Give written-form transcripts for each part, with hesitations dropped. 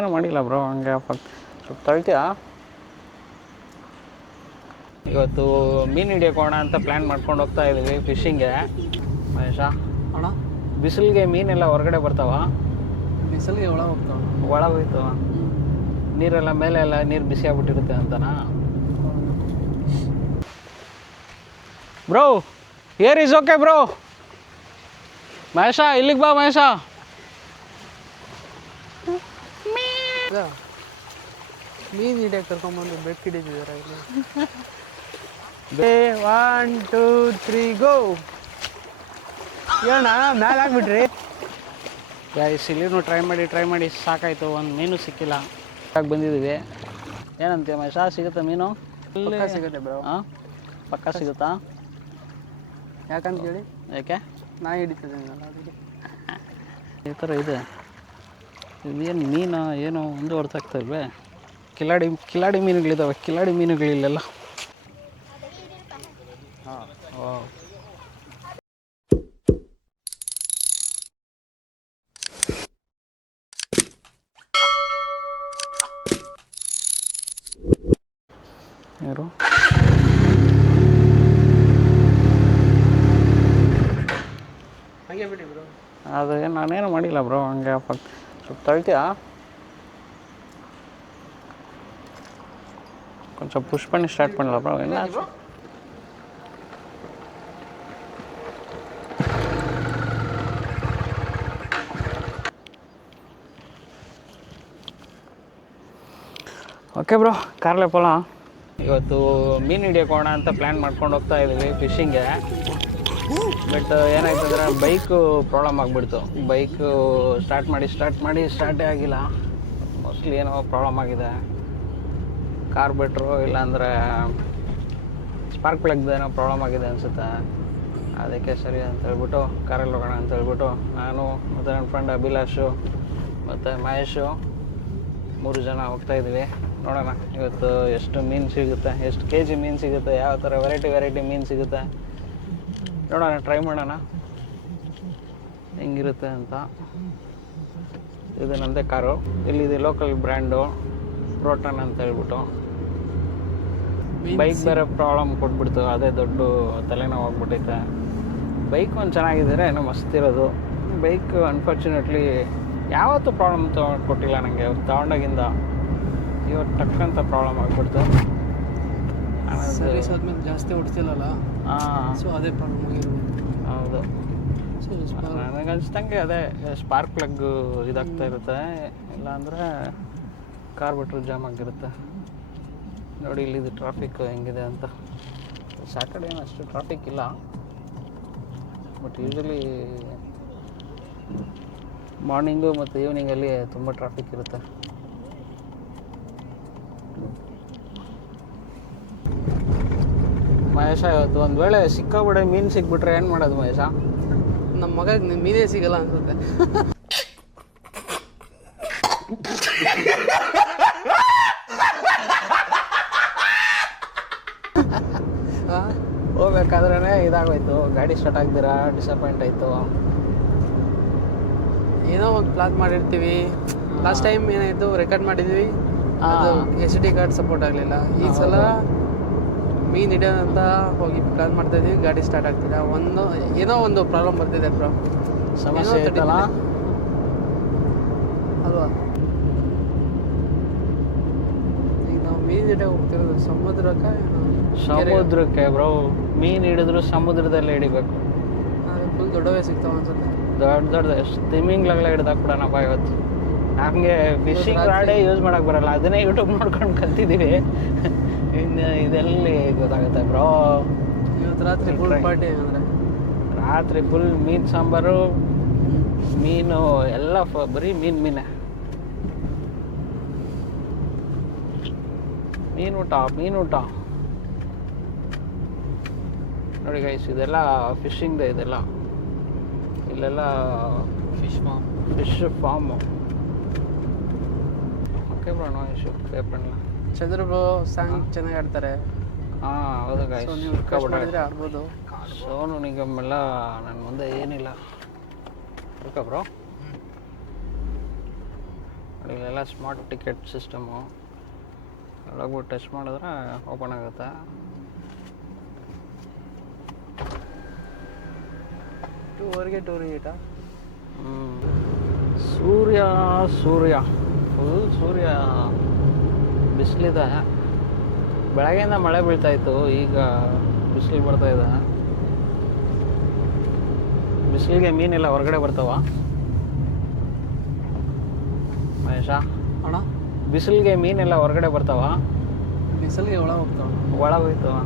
ಏನು ಮಾಡಿಲ್ಲ ಬ್ರೋ, ಹಂಗೆ ಸ್ವಲ್ಪ ತಳ್ತೀಯಾ? ಇವತ್ತು ಮೀನು ಹಿಡಿಯೋಕೋಣ ಅಂತ ಪ್ಲ್ಯಾನ್ ಮಾಡ್ಕೊಂಡು ಹೋಗ್ತಾ ಇದ್ದೀವಿ ಫಿಶಿಂಗ್ಗೆ. ಮಹೇಶ ಅಣ್ಣ, ಬಿಸಿಲಿಗೆ ಮೀನೆಲ್ಲ ಹೊರಗಡೆ ಬರ್ತಾವ? ಬಿಸಿಲಿಗೆ ಒಳಗೆ ಹೋಗ್ತಾವ. ಒಳಗೆ ಹೋಯ್ತವ, ನೀರೆಲ್ಲ ಮೇಲೆ ಎಲ್ಲ ನೀರು ಬಿಸಿ ಆಗ್ಬಿಟ್ಟಿರುತ್ತೆ ಅಂತನಾ? Bro here is okay bro. Mahesh ಇಲ್ಲಿಗೆ ಬಾ ಮಹೇಶ. ಮೀನು ಹಿಡಿಯಕ್ಕೆ ಕರ್ಕೊಂಬಂದು ಬೆಕ್ ಹಿಡಿತಿದ್ದಾರೆ ಇಲ್ಲಿ. 1 2 3 ಗೋ. ಏನ ಮ್ಯಾಲೆ ಹಾಕ್ಬಿಟ್ರಿ? ಗೈಸ್ ಇಲ್ಲಿನೂ ಟ್ರೈ ಮಾಡಿ ಸಾಕಾಯಿತು, ಒಂದು ಮೀನು ಸಿಕ್ಕಿಲ್ಲ. ಬಂದಿದ್ದೀವಿ. ಏನಂತೀಯ ಮಹೇಶ, ಸಿಗುತ್ತಾ ಮೀನು? ಪಕ್ಕ ಸಿಗುತ್ತೆ ಬ್ರೋ. ಹಾಂ, ಪಕ್ಕ ಸಿಗುತ್ತಾ? ಯಾಕಂತ ಕೇಳಿ, ಯಾಕೆ? ನಾ ಹಿಡಿತಿದ್ದೇನೆ ಅದಕ್ಕೆ. ಈ ಥರ ಇದೆ. ಇದೇನು ಮೀನು ಏನೋ ಒಂದು ಅರ್ಥ ಆಗ್ತಾ ಇಲ್ವೇ? ಕಿಲಾಡಿ ಮೀನುಗಳಿದ್ದಾವೆ, ಕಿಲಾಡಿ ಮೀನುಗಳಿಲ್ಲೆಲ್ಲ. ಹಾಂ, ಓ ಯಾರು? ಹಂಗೆ ಬಿಡಿ ಬ್ರೋ. ಅದು ನಾನೇನು ಮಾಡಿಲ್ಲ ಬ್ರೋ, ಹಂಗೆ ಸ್ವಲ್ಪ ತಳ್ತೀಯಾ? ಕೊಂಚ ಪುಷ್ பண்ணி ಸ್ಟಾರ್ಟ್ பண்ணல ಬ್ರೋ. என்ன ಓಕೆ ಬ್ರೋ, ಕಾರ್ಲೆ ಪೋಲಾಂ. ಇವತ್ತು ಮೀನು ಹಿಡಿಯೋಕೋಣ ಅಂತ ಪ್ಲ್ಯಾನ್ ಮಾಡ್ಕೊಂಡು ಹೋಗ್ತಾ ಇದ್ದೀವಿ ಫಿಶಿಂಗ್ಗೆ. ಬಟ್ ಏನಾಯ್ತು ಅಂದರೆ ಬೈಕು ಪ್ರಾಬ್ಲಮ್ ಆಗಿಬಿಡ್ತು. ಬೈಕು ಸ್ಟಾರ್ಟ್ ಮಾಡಿ ಸ್ಟಾರ್ಟೇ ಆಗಿಲ್ಲ. ಮೋಸ್ಟ್ಲಿ ಏನೋ ಪ್ರಾಬ್ಲಮ್ ಆಗಿದೆ. ಕಾರ್ಬೇಟ್ರು ಇಲ್ಲಾಂದರೆ ಸ್ಪಾರ್ಕ್ ಪ್ಲಗ್ದು ಏನೋ ಪ್ರಾಬ್ಲಮ್ ಆಗಿದೆ ಅನಿಸುತ್ತೆ. ಅದಕ್ಕೆ ಸರಿ ಅಂತ ಹೇಳ್ಬಿಟ್ಟು ಕಾರಲ್ಲಿ ಹೋಗೋಣ ಅಂತ ಹೇಳ್ಬಿಟ್ಟು ನಾನು ಮತ್ತು ನನ್ನ ಫ್ರೆಂಡ್ ಅಭಿಲಾಷು ಮತ್ತು ಮಹೇಶು 3 ಜನ ಹೋಗ್ತಾಯಿದ್ದೀವಿ. ನೋಡೋಣ ಇವತ್ತು ಎಷ್ಟು ಮೀನು ಸಿಗುತ್ತೆ, ಎಷ್ಟು ಕೆ ಜಿ ಮೀನು ಸಿಗುತ್ತೆ, ಯಾವ ಥರ ವೆರೈಟಿ ಮೀನು ಸಿಗುತ್ತೆ ನೋಡೋಣ, ಟ್ರೈ ಮಾಡೋಣ ಹೆಂಗಿರುತ್ತೆ ಅಂತ. ಇದು ನಮ್ಮದೇ ಕಾರು. ಇಲ್ಲಿದೆ ಲೋಕಲ್ ಬ್ರ್ಯಾಂಡು ಪ್ರೋಟಾನ್ ಅಂತ ಹೇಳ್ಬಿಟ್ಟು. ಬೈಕ್ ಬೇರೆ ಪ್ರಾಬ್ಲಮ್ ಕೊಟ್ಬಿಡ್ತು, ಅದೇ ದೊಡ್ಡ ತಲೆನೋವು ಆಗ್ಬಿಟ್ಟೈತೆ. ಬೈಕ್ ಒಂದು ಚೆನ್ನಾಗಿದ್ದರೆ ಏನೋ ಮಸ್ತ್ ಇರೋದು. ಬೈಕ್ ಅನ್ಫಾರ್ಚುನೇಟ್ಲಿ ಯಾವತ್ತೂ ಪ್ರಾಬ್ಲಮ್ ಕೊಟ್ಟಿಲ್ಲ ನನಗೆ. ತಗೊಂಡಾಗಿಂದ ಇವತ್ತು ಟಕ್ಕಂತ ಪ್ರಾಬ್ಲಮ್ ಆಗಿಬಿಡ್ತು. ಸರ್ವಿಸ್ ಆದ್ಮೇಲೆ ಜಾಸ್ತಿ ಹೊಡ್ತಿಲ್ಲಲ್ಲ, ಸೊ ಅದೇ ಪ್ರಾಬ್ಲಮ್ ಆಗಿರ್ಬೋದು. ಹೌದು, ಸೊ ನನಗೆ ಅನಿಸ್ದಂಗೆ ಅದೇ ಸ್ಪಾರ್ಕ್ ಪ್ಲಗ್ ಇದಾಗ್ತಾ ಇರುತ್ತೆ, ಇಲ್ಲಾಂದರೆ ಕಾರ್ಬೇಟ್ರ್ ಜಾಮ್ ಆಗಿರುತ್ತೆ. ನೋಡಿ ಇಲ್ಲಿದು ಟ್ರಾಫಿಕ್ ಹೆಂಗಿದೆ ಅಂತ. ಸ್ಯಾಟರ್ಡೇ ಏನು ಅಷ್ಟು ಟ್ರಾಫಿಕ್ ಇಲ್ಲ, ಬಟ್ ಯೂಶ್ವಲಿ ಮಾರ್ನಿಂಗು ಮತ್ತು ಈವ್ನಿಂಗಲ್ಲಿ ತುಂಬ ಟ್ರಾಫಿಕ್ ಇರುತ್ತೆ. ಮಹೇಶ ಇವತ್ತು ಒಂದು ವೇಳೆ ಸಿಕ್ಕಾಬಿಡೆ ಮೀನು ಸಿಕ್ಬಿಟ್ರೆ ಏನು ಮಾಡೋದು ಮಹೇಶ? ನಮ್ಮ ಮಗಗೆ ಮೀನೇ ಸಿಗಲ್ಲ ಅನ್ಸುತ್ತೆ. ಹೋಗ್ಬೇಕಾದ್ರೇ ಇದಾಗೋಯ್ತು, ಗಾಡಿ ಸ್ಟಾರ್ಟ್ ಆಗ್ದಿರಾ ಡಿಸಪಾಯಿಂಟ್ ಆಯಿತು. ಏನೋ ಒಂದು ಪ್ಲಾನ್ ಮಾಡಿರ್ತೀವಿ. ಲಾಸ್ಟ್ ಟೈಮ್ ಏನಾಯಿತು, ರೆಕಾರ್ಡ್ ಮಾಡಿದ್ವಿ, ಅದು SD ಕಾರ್ಡ್ ಸಪೋರ್ಟ್ ಆಗಲಿಲ್ಲ. ಈ ಸಲ ಮೀನು ಹಿಡಿಯೋದಂತ ಹೋಗಿ ಪ್ಲಾನ್ ಮಾಡ್ತಾಯಿದ್ವಿ, ಗಾಡಿ ಸ್ಟಾರ್ಟ್ ಆಗ್ತಿಲ್ಲ. ಏನೋ ಒಂದು ಪ್ರಾಬ್ಲಮ್ ಬರ್ತಿದೆ ಬ್ರೋ, ಸಮಸ್ಯೆ ಐತಲ್ಲ ಅಲ್ವಾ? ಈಗ ನಾವು ಮೀನು ಹಿಡಿಯೋ ಹೋಗ್ತಿರೋದು ಸಮುದ್ರಕ್ಕೆ ಬ್ರೋ. ಮೀನು ಹಿಡಿದ್ರು ಸಮುದ್ರದಲ್ಲೇ ಹಿಡಿಬೇಕು. ಅದು ಫುಲ್ ದೊಡ್ಡವೇ ಸಿಗ್ತಾವ ಅನ್ಸುತ್ತೆ. ದೊಡ್ಡ ಸ್ವಿಮ್ಮಿಂಗ್ಲೆಲ್ಲ ಹಿಡ್ದಾಕ್ಬಿಡೋಣಪ್ಪ ಇವತ್ತು. ನಮಗೆ ಫಿಶಿಂಗ್ ರಾಡೇ ಯೂಸ್ ಮಾಡೋಕ್ಕೆ ಬರಲ್ಲ, ಅದನ್ನೇ ಯೂಟ್ಯೂಬ್ ನೋಡ್ಕೊಂಡು ಕಲ್ತಿದ್ದೀವಿ. ಇನ್ನು ಇದೆಲ್ಲಿ ಗೊತ್ತಾಗುತ್ತೆ ಬ್ರೋ. ಇವತ್ತು ರಾತ್ರಿ ಫುಲ್ ಪಾರ್ಟಿ. ಅಂದರೆ ರಾತ್ರಿ ಫುಲ್ ಮೀನು ಸಾಂಬಾರು, ಮೀನು ಎಲ್ಲ ಬರೀ ಮೀನೇ. ಮೀನೂಟ ನೋಡಿ ಗೈಸ್, ಇದೆಲ್ಲ ಫಿಶಿಂಗ್ದೆ. ಇದೆಲ್ಲ ಇಲ್ಲೆಲ್ಲ fish farm. Okay bro, no issue, ಪೇ ಪಣ್ಣಲ್ಲ. ಚಂದ್ರ ಬ್ರೋ ಸಾಂಗ್ ಚೆನ್ನಾಗಿ ಆಡ್ತಾರೆ. ಹಾಂ ಹೌದು ಗೈಸ್, ಮಾಡಿದ್ರೆ ಆಡ್ಬೋದು. ಸೋನು ನಿಗಮ್ ಎಲ್ಲ ನನ್ನ ಮುಂದೆ ಏನಿಲ್ಲ. ಓಕೆ ಬ್ರೋ, ಇಲ್ಲೆಲ್ಲ ಸ್ಮಾರ್ಟ್ ಟಿಕೆಟ್ ಸಿಸ್ಟಮು. ಒಳಗೋಗಿ ಟಚ್ ಮಾಡಿದ್ರೆ ಓಪನ್ ಆಗುತ್ತೆ. ಟೂರಿಗೆ ಸೂರ್ಯ ಫುಲ್ ಸೂರ್ಯ ಬಿಸಿಲಿದೆ. ಬೆಳಗ್ಗೆಯಿಂದ ಮಳೆ ಬೀಳ್ತಾಯಿತ್ತು, ಈಗ ಬಿಸಿಲು ಬರ್ತಾಯಿದೆ. ಬಿಸಿಲಿಗೆ ಮೀನೆಲ್ಲ ಹೊರಗಡೆ ಬರ್ತಾವ ಮಹೇಶ? ಅಣ್ಣ ಬಿಸಿಲಿಗೆ ಮೀನೆಲ್ಲ ಹೊರಗಡೆ ಬರ್ತಾವ, ಬಿಸಿಲಿಗೆ ಒಳಗೆ ಹೋಗ್ತಾವ.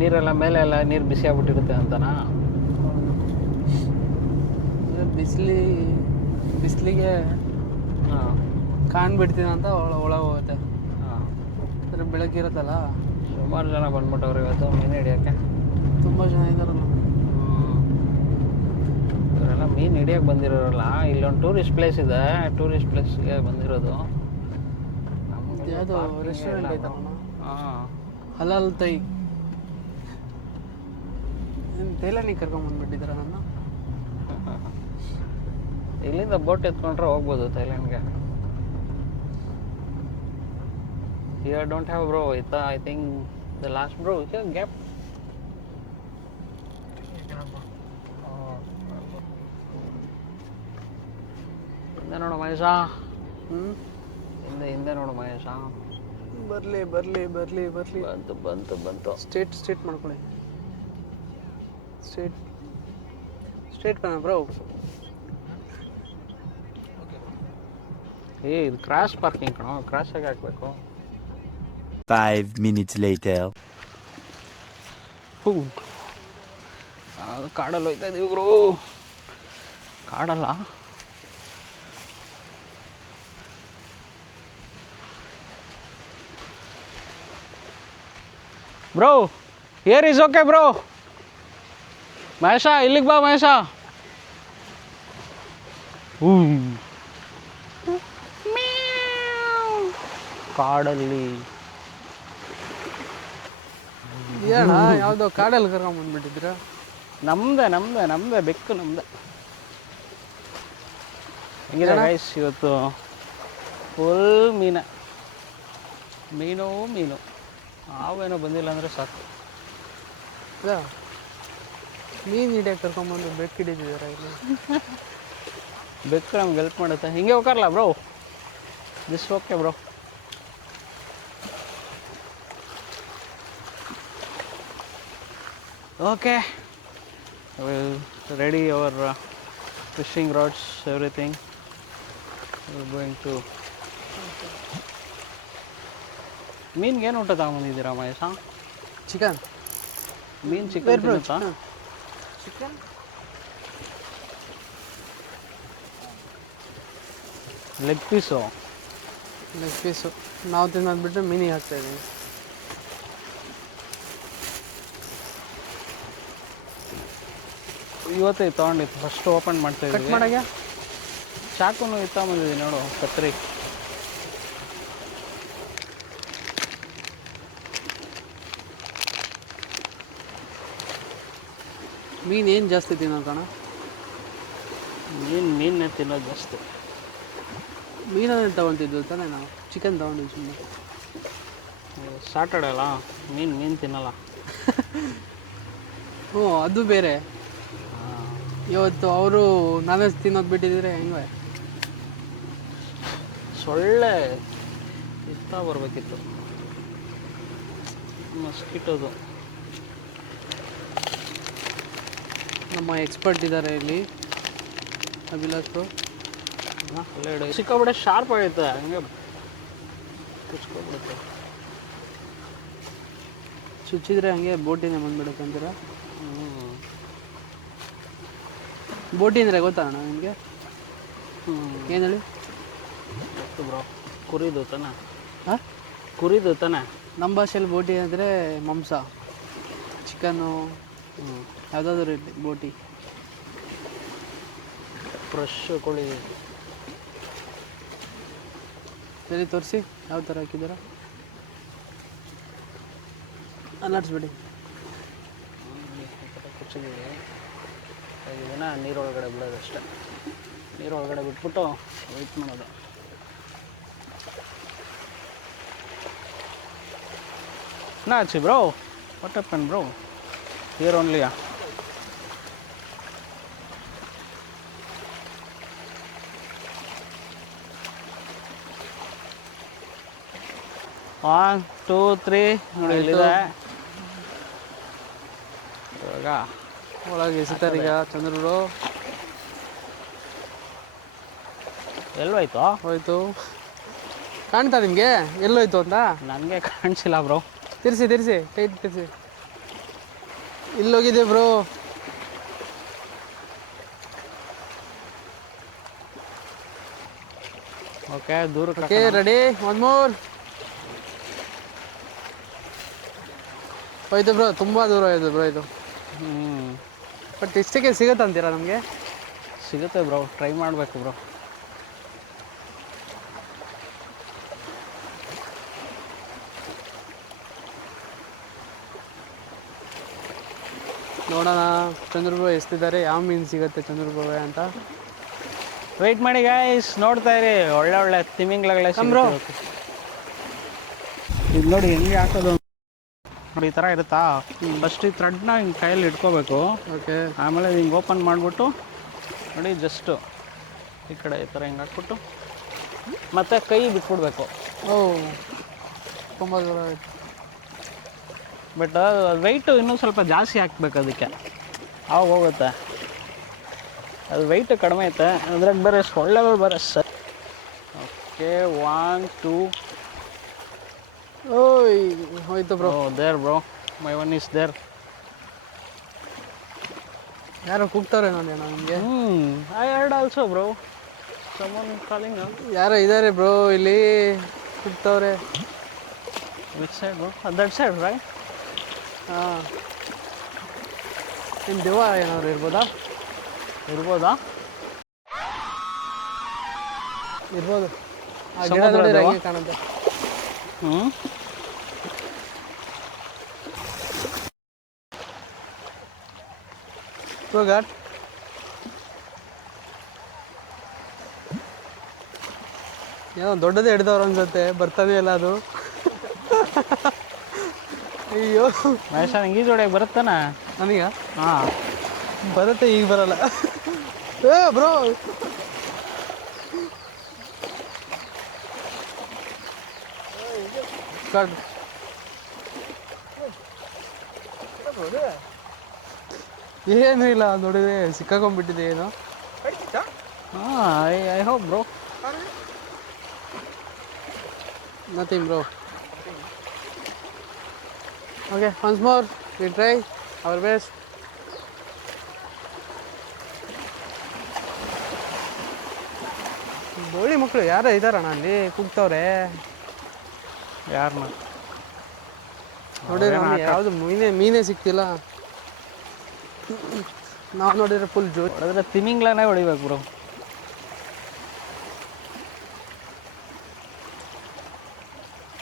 ನೀರೆಲ್ಲ ಮೇಲೆ ಎಲ್ಲ ನೀರು ಬಿಸಿ ಆಗ್ಬಿಟ್ಟಿರುತ್ತೆ ಅಂತನಾ? ಬಿಸಿಲಿಗೆ ಹಾಂ, ಕಾಣ್ಬಿಡ್ತೀನಿ ಅಂತ ಒಳಗೆ ಹೋಗುತ್ತೆ. ಹಾಂ, ಅಂದರೆ ಬೆಳಗ್ಗೆ ಇರುತ್ತಲ್ಲ. ಸುಮಾರು ಜನ ಬಂದ್ಬಿಟ್ಟವ್ರು ಇವತ್ತು ಮೀನು ಹಿಡಿಯೋಕ್ಕೆ. ತುಂಬ ಜನ ಇದ್ದಾರಲ್ಲ. ಇವರೆಲ್ಲ ಮೀನು ಹಿಡಿಯೋಕ್ಕೆ ಬಂದಿರೋರಲ್ಲ. ಇಲ್ಲೊಂದು ಟೂರಿಸ್ಟ್ ಪ್ಲೇಸ್ ಇದೆ, ಟೂರಿಸ್ಟ್ ಪ್ಲೇಸ್ಗೆ ಬಂದಿರೋದು. ಯಾವುದೋ ರೆಸ್ಟೋರೆಂಟ್ ಐತಲ್ಲ. ಹಾಂ, ಹಲಾಲ್ ತೈ. ಥೈಲ್ಯಾಂಡಿಗೆ ಕರ್ಕೊಂಬಂದ್ಬಿಟ್ಟಿದ್ದೀರ ನನ್ನ. ಇಲ್ಲಿಂದ ಬೋಟ್ ಎತ್ಕೊಂಡ್ರೆ ಹೋಗ್ಬೋದು ಥೈಲ್ಯಾಂಡ್ಗೆ. Here don't have bro. I think the last bro here gap. ಹಿಂದೆ ನೋಡು ಮಹೇಶ, ಹಿಂದೆ ನೋಡು ಮಹೇಶ. ಬರಲಿ ಬಂತು. ಸ್ಟ್ರೇಟ್ ಮಾಡ್ಕೊಳ್ಳಿ. ಸ್ಟ್ರೇಟ್ ಬಣ್ಣ ಬ್ರೋ. ಇದು ಕ್ರಾಸ್ ಪಾರ್ಕಿಂಗ್ ಕಣೋ, ಕ್ರಾಸ್ ಆಗಿ ಹಾಕ್ಬೇಕು. 5 minutes later. ಅದು ಕಾಡಲ್ಲಿ ಹೋಯ್ತಾ ಇದೀವಿ ಗುರು. ಕಾಡಲ್ಲ, bro. Air is okay bro. Mahesh ಇಲ್ಲಿಗೆ ಬಾ ಮಹೇಶ. ಕಾಡಲ್ಲಿ ಏನ ಯಾವುದೋ ಕಾಡಲ್ಲಿ ಕರ್ಕೊಂಬಂದ್ಬಿಟ್ಟಿದ್ದೀರಾ? ನಮ್ದೆ ಬೆಕ್ಕು ನಮ್ದೆ. ಹೆಂಗಿದೆ ಗೈಸ್ ಇವತ್ತು? ಫುಲ್ ಮೀನು. ಹಾವೇನೋ ಬಂದಿಲ್ಲ ಅಂದರೆ ಸಾಕು. ಮೀನು ಹಿಡಿಯೋಕೆ ಕರ್ಕೊಂಬಂದು ಬೆಕ್ಕು ಹಿಡಿದಿದ್ದಾರೆ ಇಲ್ಲಿ. ಬೆಕ್ಕು ನಮ್ಗೆ ಹೆಲ್ಪ್ ಮಾಡುತ್ತೆ. ಹಿಂಗೆ ಹೋಗಲ್ಲ bro, this okay bro. Okay, we'll ready our fishing rods, everything. We're going to. ಮೀನ್ಗೆ ಏನು ಊಟ ತಗೊಂಬಂದಿದ್ದೀರಾ ಮಹೇಶ? ಚಿಕನ್. ಚಿಕನ್ ತಿನ್ನುತ್ತಾ? ಚಿಕನ್ ಲೆಗ್ ಪೀಸು ನಾವು ತಿನ್ನೋದು ಬಿಟ್ಟು ಮೀನಿಗೆ ಹಾಕ್ತಾಯಿದ್ದೀವಿ. ಇವತ್ತೇ ತೊಗೊಂಡಿತ್ತು, ಫಸ್ಟ್ ಓಪನ್ ಮಾಡ್ತಾಯಿದ್ವಿ. ಕಟ್ ಮಾಡಾಗ ಚಾಕುನು ಇತ್ತಂಬಂದಿದ್ದೀವಿ ನೋಡು, ಕತ್ರಿ. ಮೀನು ಏನು ಜಾಸ್ತಿ ತಿನ್ನೋದು ಕಣ? ಮೀನೇ ತಿನ್ನೋದು ಜಾಸ್ತಿ. ಮೀನನ್ನೇ ತೊಗೊತಿದ್ವಿ ತಾನೇ ನಾವು, ಚಿಕನ್ ತೊಗೊಂಡಿದ್ವಿ ಸುಮ್ಮನೆ. ಸಾಟರ್ಡೆ ಅಲ್ಲ, ಮೀನು ತಿನ್ನಲ್ಲ. ಹ್ಞೂ, ಅದು ಬೇರೆ. ಇವತ್ತು ಅವರು ನಾನ್ ವೆಜ್ ತಿನ್ನೋದು ಬಿಟ್ಟಿದ್ರೆ ಹೆಂಗೆ? ಸೊಳ್ಳೆ ಇತ್ತ ಬರಬೇಕಿತ್ತು, ಮಸ್ಕಿಟೋದು. ನಮ್ಮ ಎಕ್ಸ್ಪರ್ಟ್ ಇದ್ದಾರೆ ಇಲ್ಲಿ, ಅಭಿಲಾಷು. ಅಲ್ಲೇ ಇಡ ಸಿಕ್ಕಾಬಿಟ್ಟೆ ಶಾರ್ಪ್ ಆಗೈತೆ, ಹಂಗೆ ಕುಚ್ಕೊಬಿಡುತ್ತೆ. ಚುಚ್ಚಿದ್ರೆ ಹಂಗೆ ಬೋಟಿನೇ ಬಂದ್ಬಿಡುತ್ತೆ ಅಂತೀರ? ಬೋಟಿ ಅಂದರೆ ಗೊತ್ತಾ ಅಣ್ಣ ನಿಮಗೆ? ಏನು ಹೇಳಿ? ಗೊತ್ತು ಬ್ರೋ, ಕುರಿದು ತಾನೆ. ಹಾಂ, ಕುರಿದು ತಾನೆ. ನಮ್ಮ ಭಾಷೆಯಲ್ಲಿ ಬೋಟಿ ಅಂದರೆ ಮಾಂಸ, ಚಿಕನ್ನು, ಯಾವುದಾದ್ರೂ ಇರಲಿ ಬೋಟಿ. ಫ್ರೆಶ್ ಕೋಳಿ. ಸರಿ ತೋರಿಸಿ ಯಾವ ಥರ ಹಾಕಿದ್ದೀರ, ಅಲ್ಲಾಡಿಸ್ಬಿಡಿ. ಕುಚ್ಚಿದ್ದೀವಿ, ಇದನ್ನು ನೀರೊಳಗಡೆ ಬಿಡೋದಷ್ಟೇ. ನೀರೊಳಗಡೆ ಬಿಟ್ಬಿಟ್ಟು ವೆಯ್ಟ್ ಮಾಡೋದು. Nachi, bro. What happened, bro? Here only, yeah. One, two, three. ನೋಡಿ ಇಲ್ಲಿದೆ ಇವಾಗ ಒಳಗೆ ಎಸಿತಾರೆ ಈಗ ಚಂದ್ರರು. ಎಲ್ಲೋಯ್ತು? ಹೋಯ್ತು. ಕಾಣ್ತಾ ನಿಮಗೆ ಎಲ್ಲೋಯ್ತು ಅಂತ? ನನಗೆ ಕಾಣಿಸಿಲ್ಲ ಬ್ರೋ. ತಿರ್ಸಿ ಕೈ ತಿರ್ಸಿ. ಇಲ್ಲೋಗಿದೆ ಬ್ರೋ. ಓಕೆ ದೂರ ಓಕೆ ರೆಡಿ, ಒನ್ ಮೋರ್. ಹೋಯ್ತು ಬ್ರೋ, ತುಂಬ ದೂರ ಹೋಯ್ತು ಬ್ರೋ ಇದು. ಬಟ್ ಇಷ್ಟಕ್ಕೆ ಸಿಗುತ್ತೆ ಅಂತೀರಾ ನಮಗೆ? ಸಿಗುತ್ತೆ ಬ್ರೋ, ಟ್ರೈ ಮಾಡಬೇಕು ಬ್ರೋ. ನೋಡೋಣ ಚಂದ್ರಬ್ರೋ ಎಷ್ಟಿದ್ದಾರೆ, ಯಾವ ಮೀನು ಸಿಗುತ್ತೆ ಚಂದ್ರಬ್ರೋವೆ ಅಂತ. ವೆಯ್ಟ್ ಮಾಡಿ ಗೈಸ್, ನೋಡ್ತಾ ಇರಿ. ಒಳ್ಳೆ ತಿಮಿಂಗ್ಲಗಳೇ ಬ್ರೋ. ಇದು ನೋಡಿ ಹೆಂಗೆ ಹಾಕೋದು ನೋಡಿ, ಈ ಥರ ಇರುತ್ತಾ. ಫಸ್ಟ್ ಈ ಥ್ರೆಡ್ನ ಹಿಂಗೆ ಕೈಯಲ್ಲಿ ಇಟ್ಕೋಬೇಕು. ಓಕೆ. ಆಮೇಲೆ ಹಿಂಗೆ ಓಪನ್ ಮಾಡಿಬಿಟ್ಟು ನೋಡಿ, ಜಸ್ಟು ಈ ಕಡೆ ಈ ಥರ ಹಿಂಗೆ ಹಾಕ್ಬಿಟ್ಟು ಮತ್ತೆ ಕೈ ಬಿಟ್ಬಿಡ್ಬೇಕು. ಓ, ತುಂಬ ದೂರ ಆಯಿತು. ಬಟ್ ವೆಯ್ಟು ಇನ್ನೂ ಸ್ವಲ್ಪ ಜಾಸ್ತಿ ಹಾಕ್ಬೇಕು ಅದಕ್ಕೆ, ಆವಾಗ ಹೋಗುತ್ತೆ. ಅದು ವೆಯ್ಟ್ ಕಡಿಮೆ ಐತೆ, ಅದ್ರಾಗ ಬೇರೆ ಸೊಳ್ಳೆಗಳು ಬೇರೆ ಸರ್. ಓಕೆ, 1 2. ಓಯ್ ಹೋಯ್ತು bro. There bro, my one is there. ಯಾರೋ ಕೂಗ್ತಾರೆ ನೋಡಿ ನನಗೆ. I heard also bro, someone calling. ಯಾರೋ ಇದ್ದಾರೆ ಬ್ರೋ ಇಲ್ಲಿ, ಕೂಗ್ತವ್ರೆ. Which side bro? That side right? ಹಾಂ. ನಿಮ್ಮ ದೆವ್ವ ಏನಾದ್ರು ಇರ್ಬೋದಾ? ಇರ್ಬೋದು. ಆ ಗಿಡ ನೋಡಿ ಹಂಗೆ ಕಾಣುತ್ತೆ. ಘಾಟ್ ಏನೋ ದೊಡ್ಡದೇ ಹಿಡ್ದವ್ರು ಅನ್ಸುತ್ತೆ, ಬರ್ತಾನೆ ಇಲ್ಲ ಅದು. ಅಯ್ಯೋ ಮಹೇಶ, ನಂಗೆ ಈಜೋಡಿಯಾಗಿ ಬರುತ್ತಾನ ನನಗ? ಹಾಂ ಬರುತ್ತೆ, ಈಗ ಬರಲ್ಲ. ಏ ಬ್ರೋ, ಏನು ಇಲ್ಲ ನೋಡಿದ್ರೆ ಸಿಕ್ಕಾಕೊಂಡ್ಬಿಟ್ಟಿದೆ ಏನು. ಹಾಂ, I hope bro. Nothing bro. Okay, once more we try our best. ಗೋಳಿ ಮಕ್ಕಳು ಯಾರೋ ಇದ್ದಾರಣ್ಣ ಅಲ್ಲಿ, ಕೂಗ್ತವ್ರೆ. ಯಾರನ್ನ ನೋಡಿದ್ರೆ ಯಾವುದು ಮೀನೇ ಸಿಕ್ತಿಲ್ಲ. ನಾವು ನೋಡಿದ್ರೆ ಫುಲ್ ಜೋರು. ಹೊಡೆದ್ರೆ ತಿಮಿಂಗ್ಲನೇ ಹೊಡಿಬೇಕು ಬ್ರೋ.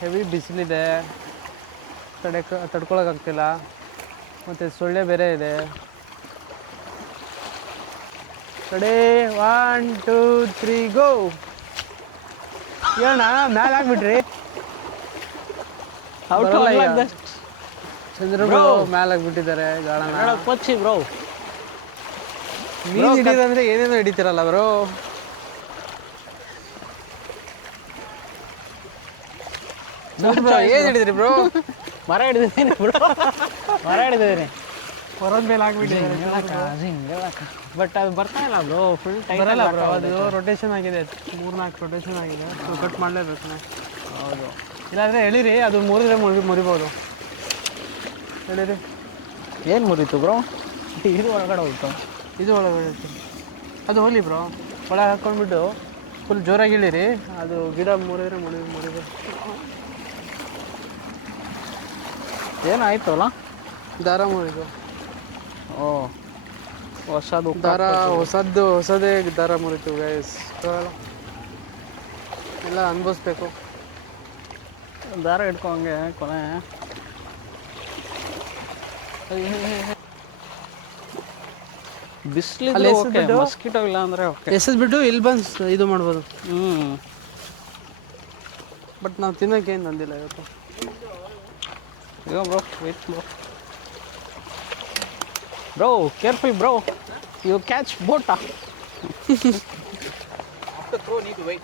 ಹೆವಿ ಬಿಸಿಲಿದೆ, ತಡ್ಕೊಳಕ್ಕಾಗ್ತಿಲ್ಲ, ಮತ್ತು ಸೊಳ್ಳೆ ಬೇರೆ ಇದೆ. ಕಡೆ 1 2 3 ಗೋ. ಏನ ಮ್ಯಾಲೆ ಹಾಕ್ಬಿಟ್ರಿ? ಚಂದ್ರ ಬ್ರೋ ಮ್ಯಾಲೆ ಹಾಕ್ಬಿಟ್ಟಿದ್ದಾರೆ ಗಾಳನ. ಕೊಚ್ಚಿ ಬ್ರೋ. ಮೀನು ಹಿಡಿಯೋದಂದ್ರೆ ಏನೇನೋ ಹಿಡಿತೀರಲ್ಲ ಬ್ರೋ. ಏನು ಹಿಡಿದ್ರಿ ಬ್ರೋ? ಮರ ಹಿಡಿದಿದ್ದೀನಿ ಬ್ರೋ, ಮರ ಹಿಡಿದಿದ್ದೀನಿ. ಹೊರದ ಮೇಲೆ ಹಾಕ್ಬಿಟ್ಟಿದ್ದಾರೆ. ಬಟ್ ಅದು ಬರ್ತಾ ಇಲ್ಲ ಬ್ರೋ, ಫುಲ್ ಟೈಮ್ ಬರಲ್ಲ ಬ್ರೋ. ಅದು ರೊಟೇಷನ್ ಆಗಿದೆ, 3-4 ರೊಟೇಷನ್ ಆಗಿದೆ. ಕಟ್ ಮಾಡಲೇಬೇಕು. ಹೌದು, ಇಲ್ಲಾಂದರೆ ಎಳೀರಿ, ಅದು ಮುರಿದ್ರೆ ಮುರಿಬೋದು. ಹೇಳಿರಿ. ಏನು ಮುರೀತು ಬ್ರೋ? ಇದು ಒಳಗಡೆ ಹೋಯ್ತು. ಇದು ಒಳಗಡೆ ಹೋಯ್ತು. ಅದು ಹೋಗ್ಲಿ ಬ್ರೋ, ಒಳಗೆ ಹಾಕ್ಕೊಂಡ್ಬಿಟ್ಟು ಫುಲ್ ಜೋರಾಗಿ ಇಳಿರಿ. ಅದು ಗಿಡ ಮುರಿದ್ರೆ ಮುರಿಬೋದು. ಏನಾಯ್ತು ಅಲ್ಲ? ದಾರ ಮುರಿದು. ಓ, ಹೊಸದು ದಾರ ಹೊಸದೇ ದಾರ ಮುರಿತು ಗೈಸ್. ಎಲ್ಲ ಅನ್ಭವಿಸ್ಬೇಕು. ದಾರ ಹಿಡ್ಕೊಂಗೆ ಕೊನೆ. ಬಿಸಿಲಿದ್ರೆ ಓಕೆ, ಮಸ್ಕಿಟೋ ಇಲ್ಲ ಅಂದರೆ ಓಕೆ. ಎಸೆದ್ಬಿಟ್ಟು ಇಲ್ಲಿ ಬಂದು ಇದು ಮಾಡ್ಬೋದು. ಬಟ್ ನಾವು ತಿನ್ನೋಕೆ ಏನು ಅಂದಿಲ್ಲ ಇವತ್ತು. Yo, bro. Wait, bro. Bro, careful, bro. You catch boat. After throw, need to wait.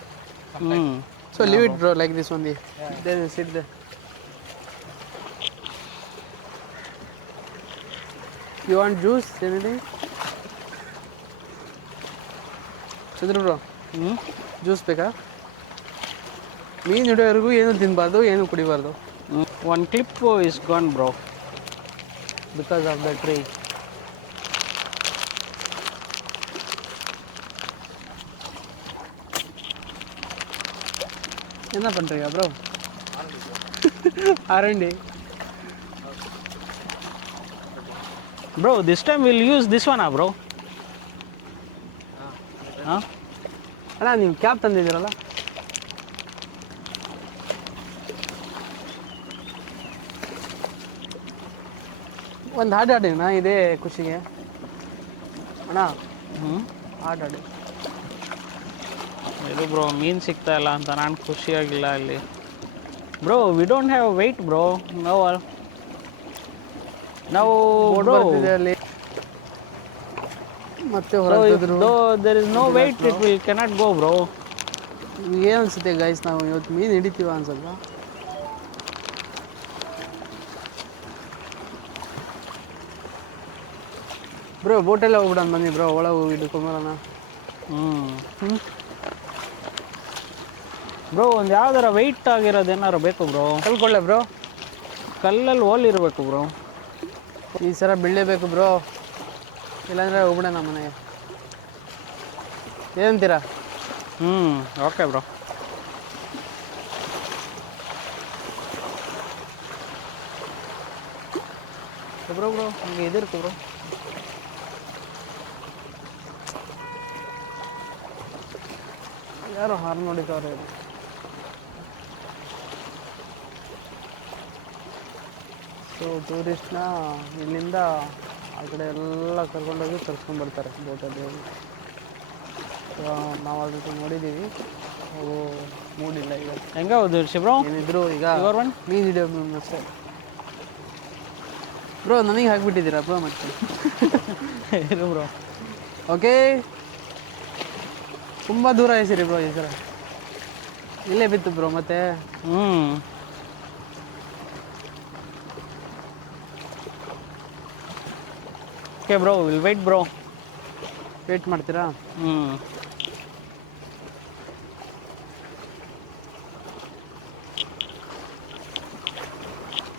So leave it, bro, like this only. Then sit there. You want juice? Anything? Chandra bro juice ಬೇಕಾ? ಮೀನು ಹಿಡಿಯೋವರೆಗೂ ಏನು ತಿನ್ನಬಾರ್ದು, ಏನು ಕುಡಿಬಾರ್ದು. One clip is gone, bro. Because of the tree. என்ன பண்ணுறீங்க bro? R&D. Bro, this time we'll use this one, bro. Huh? ಅಣ್ಣ ನೀವು cap ತಂದಿದ್ದೀರಲ್ಲ? ಒಂದು ಹಾಡು ಹಾಡಿನ ಇದೇ ಖುಷಿಗೆ ಅಣ್ಣ. ಹಾಡು ಇದು ಬ್ರೋ ಮೀನು ಸಿಗ್ತಾ ಇಲ್ಲ ಅಂತ ನಾನು ಖುಷಿಯಾಗಿಲ್ಲ ಅಲ್ಲಿ. Bro we don't have wait bro. ನಾವು ಬರ್ತಿದೆ ಅಲ್ಲಿ ಮತ್ತೆ ಹೊರಟಿದ್ರು. There is no wait, it will cannot go bro. ಏನು ಅನ್ಸುತ್ತೆ ಗೈಸ್, ನಾವು ಇವತ್ತು ಮೀನು ಹಿಡಿತೀವ ಅನ್ಸಲ್ವಾ? ಬ್ರೋ ಬೋಟೆಲ್ಲ ಹೋಗ್ಬಿಡೋಣ ಬನ್ನಿ ಬ್ರೋ, ಒಳಗೆ ಹೋಗಿ ಹಿಡ್ಕೊಂಬರೋಣ. ಬ್ರೋ ಒಂದು ಯಾವ್ದಾರ ವೆಯ್ಟ್ ಆಗಿರೋದು ಏನಾರು ಬೇಕು ಬ್ರೋ. ಕಲ್ಕೊಳ್ಳೆ ಬ್ರೋ, ಕಲ್ಲಲ್ಲಿ ಹೋಲ್ ಇರಬೇಕು ಬ್ರೋ. ಈ ಸಲ ಬೀಳಲೇಬೇಕು ಬ್ರೋ, ಇಲ್ಲಾಂದರೆ ಹೋಗ್ಬಿಡೋಣ ಮನೆಗೆ. ಏನಂತೀರಾ? Okay bro. ಬ್ರೋ ಬ್ರೋ ಹಂಗೆ ಇದಿರ್ತು ಬ್ರೋ. ಯಾರೋ ಹಾರ್ನ್ ನೋಡಿದವ್ರೆ. ಸೊ ಟೂರಿಸ್ಟ್ನ ಇಲ್ಲಿಂದ ಆ ಕಡೆ ಎಲ್ಲ ಕರ್ಕೊಂಡೋಗಿ ಕರ್ಸ್ಕೊಂಡ್ಬರ್ತಾರೆ ಬೋಟಲ್ಲಿ ಹೋಗಿ. ಸೊ ನಾವು ಅದಕ್ಕೆ ನೋಡಿದ್ದೀವಿ, ಅವು ಮೂಡಿಲ್ಲ ಈಗ. ಹೆಂಗೆ ಹೌದು ಬ್ರೋ? ಏನಿದ್ರು ಈಗ Your one? ಮೀನು ಹಿಡಿಯೋ ಅಷ್ಟೇ ಬ್ರೋ. ನನಗೆ ಹಾಕ್ಬಿಟ್ಟಿದ್ದೀರಾ ಬ್ರೋ ಮತ್ತೆ? ಇದು ಬ್ರೋ. ಓಕೆ, ತುಂಬ ದೂರ ಹೆಸರಿ ಬ್ರೋ ಈ ಸಲ. ಇಲ್ಲೇ ಬಿತ್ತು ಬ್ರೋ ಮತ್ತೆ. Okay bro, will wait bro. Wait ಮಾಡ್ತೀರಾ?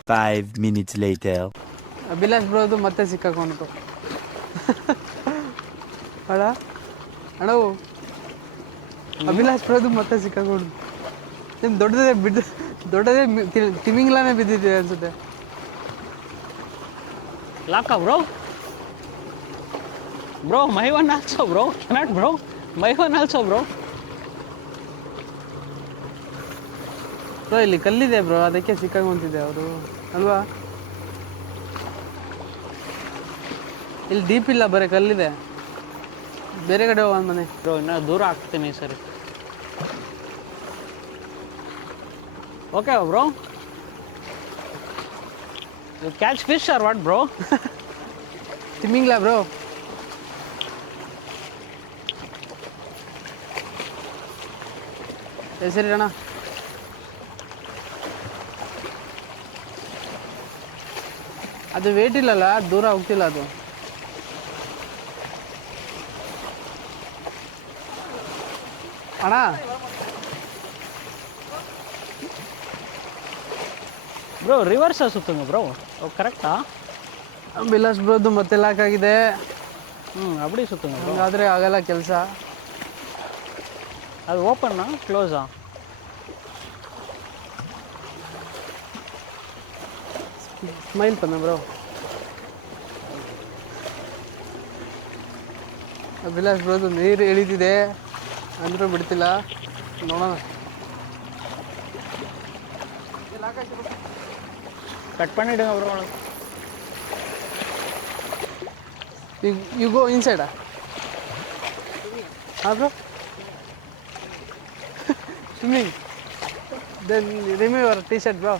5 minutes later. ಅಭಿಲಾಷ್ ಬ್ರೋದು ಮತ್ತೆ ಸಿಕ್ಕಾಕೊಂಡ್ರು. ಅಣ್ಣ ಅಣ್ಣವು ಅಭಿಲಾಷ್ ಬ್ರೋದು ಮತ್ತೆ ಸಿಕ್ಕಾಕೊಂಡ್ರು. ಏನು ದೊಡ್ಡದೇ ತಿಮಿಂಗ್ಲಾನೇ ಬಿದ್ದಿದೆ ಅನ್ಸುತ್ತೆ. ಲಾಕಾ bro? Bro my one also bro. Cannot bro, my one also bro. Bro ಇಲ್ಲಿ ಕಲ್ಲಿದೆ ಬ್ರೋ, ಅದಕ್ಕೆ ಸಿಕ್ಕಾಕೊಂತಿದೆ ಅವರು ಅಲ್ವಾ? ಇಲ್ಲಿ ಡೀಪ್ ಇಲ್ಲ, ಬರೀ ಕಲ್ಲಿದೆ. ಬೇರೆ ಕಡೆ ಹೋಗೋಣ ಮನೆ ಬ್ರೋ. ಇನ್ನೂ ದೂರ ಆಗ್ತೀನಿ ಸರಿ. Okay bro, you catch fish or what bro? ತಿಮ್ಮಿಂಗ್ಲಾ ಬ್ರೋ. ಸರಿ ಅಣ್ಣ. ಅದು ವೇಟ್ ಇಲ್ಲಲ್ಲ, ದೂರ ಹೋಗ್ತಿಲ್ಲ ಅದು. ಅಣ್ಣ ಬ್ರೋ ರಿವರ್ಸ್ ಸುತ್ತಂಗ ಬ್ರೋ, ಕರೆಕ್ಟಾ? ಬಿಲಾಸ್ ಬ್ರೋದು ಮತ್ತೆ ಲಾಕ್ ಆಗಿದೆ. ಅಬಡಿ ಸುತ್ತಂಗ ಬ್ರೋ. ಹಂಗಾದ್ರೆ ಆಗಲ್ಲ ಕೆಲಸ. ಅದು ಓಪನ್ನಾ ಕ್ಲೋಸಾ? ಸ್ಮೈಲ್ ಪನ್ನ ಬ್ರೋ. ಅಭಿಲಾಷ್ ಬ್ರೋದು ನೀರು ಇಳಿದಿದೆ ಅಂದರೂ ಬಿಡ್ತಿಲ್ಲ. ನೋಡೋಣ. ಕಟ್ பண்ணிடுங்க ಬ್ರೋ. You go inside. ಹಾಂ bro, swimming. Then remove your T shirt bro.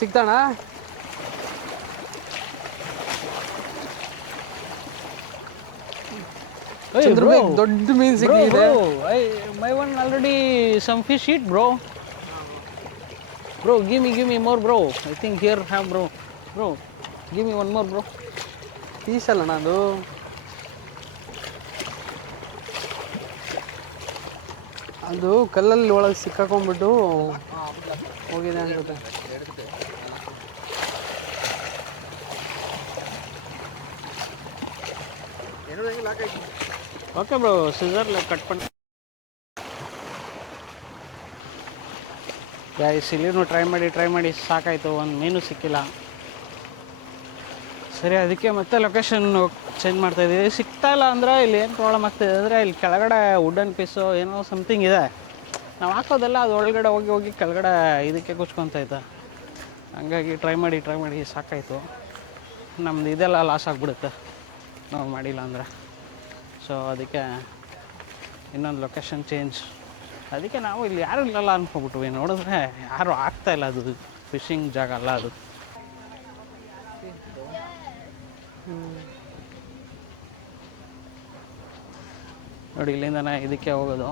ಸಿಗ್ತಾಣ? ದೊಡ್ಡ ಮೀನು ಸಿಕ್ಕಿದೆ. My one already some fish eat, bro. Bro, give me more, bro. I think here have, bro, give me one more, bro. ಫೀಸ್ ಅಲ್ಲಣ್ಣ ಅದು. ಅದು ಕಲ್ಲಲ್ಲಿ ಒಳಗೆ ಸಿಕ್ಕಾಕೊಂಡ್ಬಿಟ್ಟು ಹೋಗಿದೆ ಅನ್ಸುತ್ತೆ. ಓಕೆ ಬ್ರೋ, ಸಿಸರ್ ಕಟ್ ಮಾಡಿ ಗೈಸ್. ಇಲ್ಲಿನೂ ಟ್ರೈ ಮಾಡಿ ಸಾಕಾಯಿತು, ಒಂದು ಮೀನು ಸಿಕ್ಕಿಲ್ಲ. ಸರಿ, ಅದಕ್ಕೆ ಮತ್ತೆ ಲೊಕೇಶನ್ ಚೇಂಜ್ ಮಾಡ್ತಾಯಿದ್ದೀವಿ. ಸಿಗ್ತಾ ಇಲ್ಲ ಅಂದರೆ ಇಲ್ಲಿ ಏನು ಪ್ರಾಬ್ಲಮ್ ಆಗ್ತಾಯಿದೆ ಅಂದರೆ, ಇಲ್ಲಿ ಕೆಳಗಡೆ ವುಡನ್ ಪೀಸು ಏನೋ ಸಮಥಿಂಗ್ ಇದೆ. ನಾವು ಹಾಕೋದೆಲ್ಲ ಅದು ಒಳಗಡೆ ಹೋಗಿ ಕೆಳಗಡೆ ಇದಕ್ಕೆ ಕುಚ್ಕೊತೈತೆ. ಹಂಗಾಗಿ ಟ್ರೈ ಮಾಡಿ ಸಾಕಾಯಿತು. ನಮ್ದು ಇದೆಲ್ಲ ಲಾಸ್ ಆಗಿಬಿಡುತ್ತೆ ನಾವು ಮಾಡಿಲ್ಲ ಅಂದರೆ. ಸೊ ಅದಕ್ಕೆ ಇನ್ನೊಂದು ಲೊಕೇಶನ್ ಚೇಂಜ್. ಅದಕ್ಕೆ ನಾವು ಇಲ್ಲಿ ಯಾರು ಇಲ್ಲಲ್ಲ ಅಂದ್ಕೊಬಿಟ್ವಿ. ನೋಡಿದ್ರೆ ಯಾರು ಆಗ್ತಾಯಿಲ್ಲ, ಅದು ಫಿಶಿಂಗ್ ಜಾಗ ಅಲ್ಲ ಅದು. ನೋಡಿ, ಇಲ್ಲಿಂದ ಇದಕ್ಕೆ ಹೋಗೋದು.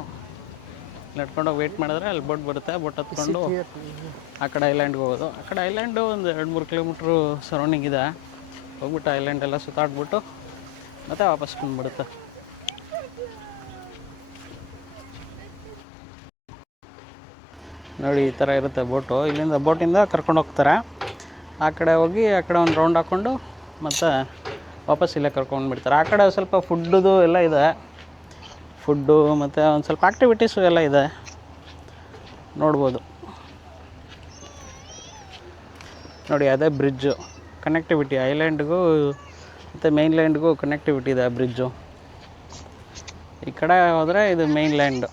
ನಡ್ಕೊಂಡೋಗಿ ವೆಯ್ಟ್ ಮಾಡಿದ್ರೆ ಅಲ್ಲಿ ಬೋಟ್ ಬರುತ್ತೆ. ಬೋಟ್ ಹತ್ಕೊಂಡು ಆ ಕಡೆ ಐಲ್ಯಾಂಡ್ಗೆ ಹೋಗೋದು. ಆ ಕಡೆ ಐಲ್ಯಾಂಡು ಒಂದು 2-3 ಕಿಲೋಮೀಟ್ರು ಸರೌಂಡಿಂಗ್ ಇದೆ. ಹೋಗ್ಬಿಟ್ಟು ಐಲ್ಯಾಂಡ್ ಎಲ್ಲ ಸುತ್ತಾಡ್ಬಿಟ್ಟು ಮತ್ತೆ ವಾಪಸ್ ಬಂದುಬಿಡುತ್ತೆ. ನೋಡಿ, ಈ ಥರ ಇರುತ್ತೆ ಬೋಟು. ಇಲ್ಲಿಂದ ಬೋಟಿಂದ ಕರ್ಕೊಂಡು ಹೋಗ್ತಾರೆ. ಆ ಕಡೆ ಹೋಗಿ ಆ ಕಡೆ ಒಂದು ರೌಂಡ್ ಹಾಕ್ಕೊಂಡು ಮತ್ತು ವಾಪಸ್ ಇಲ್ಲೇ ಕರ್ಕೊಂಡ್ಬಿಡ್ತಾರೆ. ಆ ಕಡೆ ಸ್ವಲ್ಪ ಫುಡ್ದು ಎಲ್ಲ ಇದೆ. ಫುಡ್ಡು ಮತ್ತು ಒಂದು ಸ್ವಲ್ಪ ಆ್ಯಕ್ಟಿವಿಟೀಸು ಎಲ್ಲ ಇದೆ, ನೋಡ್ಬೋದು. ನೋಡಿ, ಅದೇ ಬ್ರಿಡ್ಜು, ಕನೆಕ್ಟಿವಿಟಿ ಐಲ್ಯಾಂಡ್ಗೂ ಮತ್ತು ಮೇನ್ಲ್ಯಾಂಡ್ಗೂ ಕನೆಕ್ಟಿವಿಟಿ ಇದೆ ಆ ಬ್ರಿಡ್ಜು. ಈ ಕಡೆ ಹೋದರೆ ಇದು ಮೇನ್ಲ್ಯಾಂಡು.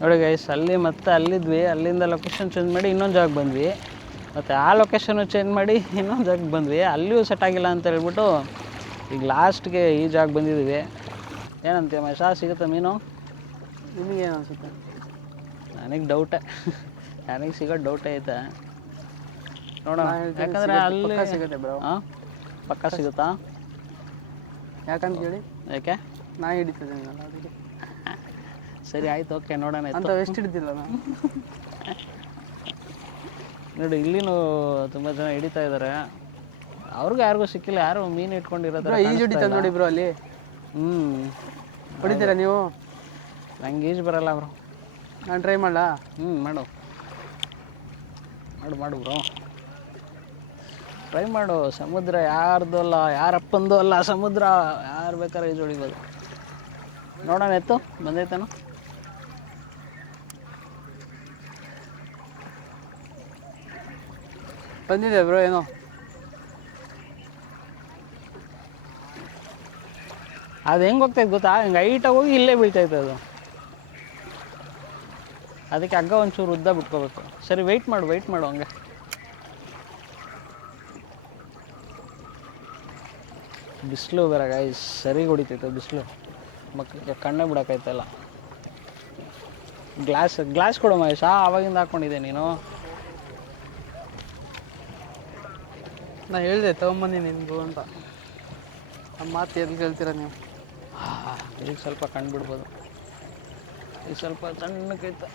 ನೋಡಿ ಗೈಸ್, ಅಲ್ಲಿ ಮತ್ತೆ ಅಲ್ಲಿದ್ವಿ. ಅಲ್ಲಿಂದ ಲೊಕೇಶನ್ ಚೇಂಜ್ ಮಾಡಿ ಇನ್ನೊಂದು ಜಾಗಕ್ಕೆ ಬಂದ್ವಿ. ಮತ್ತು ಆ ಲೊಕೇಶನ್ನು ಚೇಂಜ್ ಮಾಡಿ ಇನ್ನೊಂದು ಜಾಗಕ್ಕೆ ಬಂದ್ವಿ. ಅಲ್ಲಿಯೂ ಸೆಟ್ ಆಗಿಲ್ಲ ಅಂತ ಹೇಳ್ಬಿಟ್ಟು ಈಗ ಲಾಸ್ಟ್ಗೆ ಈ ಜಾಗ ಬಂದಿದ್ದೀವಿ. ಏನಂತೀಯ ಮಹೇಶ, ಸಿಗುತ್ತೆ ಮೀನು? ನಿಮಗೇನು ಅನಿಸುತ್ತೆ? ನನಗೆ ಡೌಟೇ, ನನಗೆ ಸಿಗೋದು ಡೌಟೇ ಐತೆ. ನೋಡೋಣ, ಯಾಕಂದರೆ ಅಲ್ಲಿ ಸಿಗುತ್ತೆ ಬ್ರೋ. ಹಾಂ, ಪಕ್ಕ ಸಿಗುತ್ತಾ? ಯಾಕಂತ ಕೇಳಿ, ಯಾಕೆ? ನಾ ಹಿಡಿತಿದ್ದೇನೆ ಅದಕ್ಕೆ. ಸರಿ, ಆಯ್ತು, ಓಕೆ, ನೋಡೋಣ. ಅಂತ ಎಷ್ಟು ಹಿಡಿತಿಲ್ಲ ನಾನು. ನೋಡಿ, ಇಲ್ಲಿನೂ ತುಂಬ ಜನ ಹಿಡಿತಾ ಇದ್ದಾರೆ. ಅವ್ರಿಗೂ ಯಾರಿಗೂ ಸಿಕ್ಕಿಲ್ಲ. ಯಾರು ಮೀನು ಇಟ್ಕೊಂಡಿರೋದು ಈಜು ಹಿಡಿತಾರೆ ನೋಡಿ ಬ್ರೋ ಅಲ್ಲಿ. ಹೊಡಿತೀರಾ ನೀವು? ನಂಗೆ ಈಜು ಬರಲ್ಲ ಬ್ರೋ. ನಾನು ಟ್ರೈ ಮಾಡಲಾ? ಮಾಡು ಬ್ರೋ, ಟ್ರೈ ಮಾಡು. ಸಮುದ್ರ ಯಾರ್ದು ಅಲ್ಲ, ಯಾರಪ್ಪಂದು ಅಲ್ಲ ಸಮುದ್ರ. ಯಾರು ಬೇಕಾದ್ರೆ ಈಜು ಹೊಡಿಬೋದು. ನೋಡೋಣ, ಎತ್ತು ಬಂದೈತೇನೋ. ಬಂದಿದೆ ಬ್ರೋ ಏನೋ. ಅದು ಹೆಂಗೆ ಹೋಗ್ತೈತೆ ಗೊತ್ತಾ? ಹಿಂಗೆ ಹೈಟಾಗಿ ಹೋಗಿ ಇಲ್ಲೇ ಬೀಳ್ತೈತೆ ಅದು. ಅದಕ್ಕೆ ಹಗ್ಗ ಒಂಚೂರು ಉದ್ದ ಬಿಟ್ಕೋಬೇಕು. ಸರಿ, ವೆಯ್ಟ್ ಮಾಡು ಹಂಗೆ. ಬಿಸಿಲು ಬೇರೆ ಗೈಸ್, ಸರಿ ಹೊಡಿತೈತೆ ಬಿಸಿಲು. ಮಕ್ಕಳಿಗೆ ಕಣ್ಣೇ ಬಿಡೋಕ್ಕಾಯ್ತಲ್ಲ. ಗ್ಲಾಸ್ ಕೊಡು ಮಹೇಶ, ಆವಾಗಿಂದ ಹಾಕ್ಕೊಂಡಿದ್ದೆ ನೀನು. ನಾ ಹೇಳಿದೆ ತೊಗೊಂಬನ್ನಿ ನಿನಗೂ ಅಂತ. ನಮ್ಮ ಮಾತು ಎಲ್ಲಿ ಕೇಳ್ತೀರ ನೀವು? ಈಗ ಸ್ವಲ್ಪ ಕಣ್ಣು ಬಿಡ್ಬೋದು. ಈಗ ಸ್ವಲ್ಪ ಸಣ್ಣಕ್ಕೈತೆ.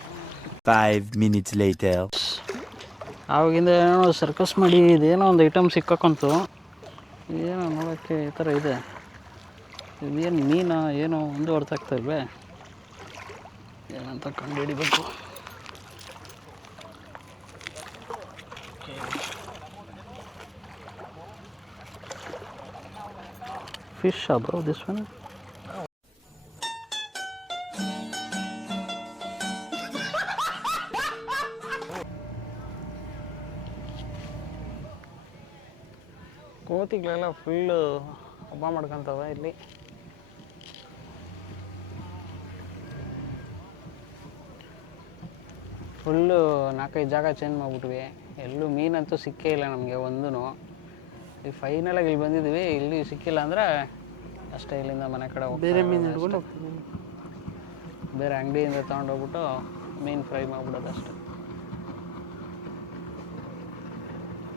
5 minutes later. ಆವಾಗಿಂದ ಏನೋ ಸರ್ಕಸ್ ಮಾಡಿ ಇದೇನೋ ಒಂದು ಐಟಮ್ ಸಿಕ್ಕಂತು. ಏನೋ ನೋಡೋಕ್ಕೆ ಈ ಥರ ಇದೆ. ಇದೇನು ಮೀನಾ ಏನೋ ಒಂದು ಅರ್ಥ ಆಗ್ತಾ ಇಲ್ವೇ? ಏನಂತ ಕಂಡು ಹಿಡಿಬೇಕು. Fish bro, this one. ಕೋತಿಗಳೆಲ್ಲ ಫುಲ್ಲು ಹಬ್ಬ ಮಾಡ್ಕೊತವೆ ಇಲ್ಲಿ. ಫುಲ್ಲು 4-5 ಜಾಗ ಚೇಂಜ್ ಮಾಡಿಬಿಟ್ವಿ. ಎಲ್ಲೂ ಮೀನಂತೂ ಸಿಕ್ಕೇ ಇಲ್ಲ ನಮಗೆ ಒಂದೂ. ಈಗ ಫೈನಲಾಗಿ ಇಲ್ಲಿ ಬಂದಿದ್ವಿ. ಇಲ್ಲಿ ಸಿಕ್ಕಿಲ್ಲ ಅಂದರೆ ಅಷ್ಟೇ, ಇಲ್ಲಿಂದ ಮನೆ ಕಡೆ ಬೇರೆ ಮೀನು ಹಿಡ್ಕೊಂಡು ಹೋಗ್ತೀನಿ. ಬೇರೆ ಅಂಗಡಿಯಿಂದ ತೊಗೊಂಡೋಗ್ಬಿಟ್ಟು ಮೀನು ಫ್ರೈ ಮಾಡ್ಬಿಡೋದು ಅಷ್ಟೆ.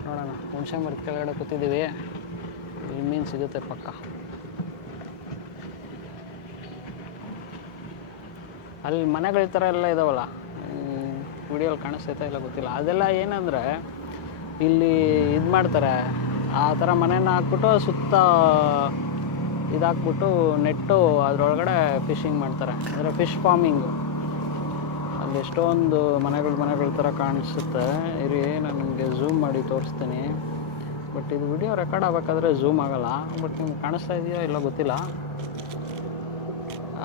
ನೋಡೋಣ, ಹುಣಸೆ ಮರದ ಕೆಳಗಡೆ ಕೂತಿದ್ದೀವಿ, ಇಲ್ಲಿ ಮೀನು ಸಿಗುತ್ತೆ ಪಕ್ಕ. ಅಲ್ಲಿ ಮನೆಗಳ ಥರ ಎಲ್ಲ ಇದಾವಲ್ಲ, ವಿಡಿಯೋಲಿ ಕಾಣಿಸ್ತೈತೆ ಇಲ್ಲ ಗೊತ್ತಿಲ್ಲ. ಅದೆಲ್ಲ ಏನಂದರೆ ಇಲ್ಲಿ ಇದು ಮಾಡ್ತಾರೆ, ಆ ಥರ ಮನೇನ ಹಾಕ್ಬಿಟ್ಟು ಸುತ್ತ ಇದಾಕ್ಬಿಟ್ಟು ನೆಟ್ಟು ಅದರೊಳಗಡೆ ಫಿಶಿಂಗ್ ಮಾಡ್ತಾರೆ, ಅಂದರೆ ಫಿಶ್ ಫಾರ್ಮಿಂಗು. ಅಲ್ಲಿ ಎಷ್ಟೊಂದು ಮನೆಗಳ ಥರ ಕಾಣಿಸುತ್ತೆ. ಇರಿ, ನಾನು ನಿಮಗೆ ಝೂಮ್ ಮಾಡಿ ತೋರಿಸ್ತೀನಿ. ಬಟ್ ಇದು ವಿಡಿಯೋ ರೆಕಾರ್ಡ್ ಆಗಬೇಕಾದ್ರೆ ಝೂಮ್ ಆಗೋಲ್ಲ. ಬಟ್ ನಿಮ್ಗೆ ಕಾಣಿಸ್ತಾ ಇದೆಯೋ ಇಲ್ಲ ಗೊತ್ತಿಲ್ಲ,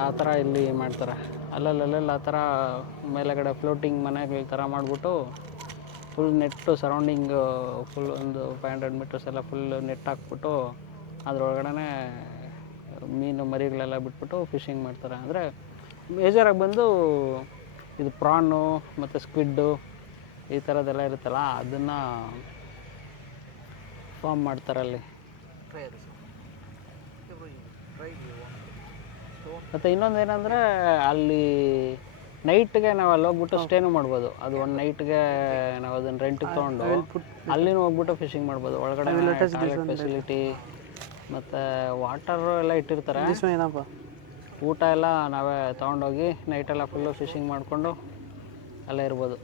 ಆ ಥರ ಇಲ್ಲಿ ಮಾಡ್ತಾರೆ. ಅಲ್ಲಲ್ಲೆಲ್ಲ ಆ ಥರ ಮೇಲೆಗಡೆ ಫ್ಲೋಟಿಂಗ್ ಮನೆಗಳ ಥರ ಮಾಡಿಬಿಟ್ಟು ಫುಲ್ ನೆಟ್ಟು ಸರೌಂಡಿಂಗ್ ಫುಲ್ ಒಂದು 500 ಮೀಟರ್ಸ್ ಎಲ್ಲ ಫುಲ್ ನೆಟ್ ಹಾಕ್ಬಿಟ್ಟು ಅದರೊಳಗಡೆ ಮೀನು ಮರಿಗಳೆಲ್ಲ ಬಿಟ್ಬಿಟ್ಟು ಫಿಶಿಂಗ್ ಮಾಡ್ತಾರೆ. ಅಂದರೆ ಮೇಜರಾಗಿ ಬಂದು ಇದು ಪ್ರಾನು ಮತ್ತು ಸ್ಕ್ವಿಡ್ಡು ಈ ಥರದ್ದೆಲ್ಲ ಇರುತ್ತಲ್ಲ, ಅದನ್ನು ಫಾರ್ಮ್ ಮಾಡ್ತಾರೆ ಅಲ್ಲಿ. ಮತ್ತು ಇನ್ನೊಂದು ಏನಂದರೆ ಅಲ್ಲಿ ನೈಟ್ಗೆ ನಾವು ಅಲ್ಲಿ ಹೋಗ್ಬಿಟ್ಟು ಸ್ಟೇನು ಮಾಡ್ಬೋದು. ಅದು ಒಂದು ನೈಟ್ಗೆ ನಾವು ಅದನ್ನು ರೆಂಟಿಗೆ ತೊಗೊಂಡು ಅಲ್ಲಿನೂ ಹೋಗ್ಬಿಟ್ಟು ಫಿಶಿಂಗ್ ಮಾಡ್ಬೋದು. ಒಳಗಡೆ ಟಾಯ್ಲೆಟ್ ಫೆಸಿಲಿಟಿ ಮತ್ತು ವಾಟರು ಎಲ್ಲ ಇಟ್ಟಿರ್ತಾರೆ. ಊಟ ಎಲ್ಲ ನಾವೇ ತೊಗೊಂಡೋಗಿ ನೈಟೆಲ್ಲ ಫುಲ್ಲು ಫಿಶಿಂಗ್ ಮಾಡಿಕೊಂಡು ಅಲ್ಲೇ ಇರ್ಬೋದು.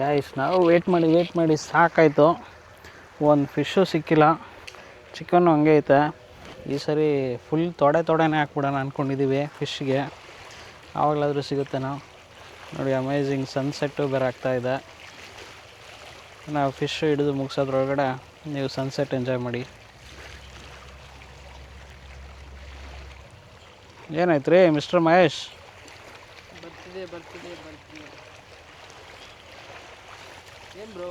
ಗೈಸ್, ನಾವು ವೇಟ್ ಮಾಡಿ ಸಾಕಾಯಿತು. ಒಂದು ಫಿಶ್ಶು ಸಿಕ್ಕಿಲ್ಲ, ಚಿಕನ್ನು ಹಂಗೆ ಐತೆ. ಈ ಸರಿ ಫುಲ್ ತೊಡೆನೇ ಹಾಕ್ಬಿಡೋಣ ಅಂದ್ಕೊಂಡಿದ್ದೀವಿ ಫಿಶ್ಗೆ, ಆವಾಗಲಾದರೂ ಸಿಗುತ್ತೆ. ನಾವು ನೋಡಿ, ಅಮೇಝಿಂಗ್ ಸನ್ಸೆಟ್ಟು ಬೇರೆ ಆಗ್ತಾಯಿದೆ. ನಾವು ಫಿಶ್ ಹಿಡಿದು ಮುಗಿಸೋದ್ರೊಳಗಡೆ ನೀವು ಸನ್ಸೆಟ್ ಎಂಜಾಯ್ ಮಾಡಿ. ಏನಾಯ್ತು ರೀ ಮಿಸ್ಟರ್ ಮಹೇಶ್? ಬರ್ತಿದೆ ಏನು ಬ್ರೋ,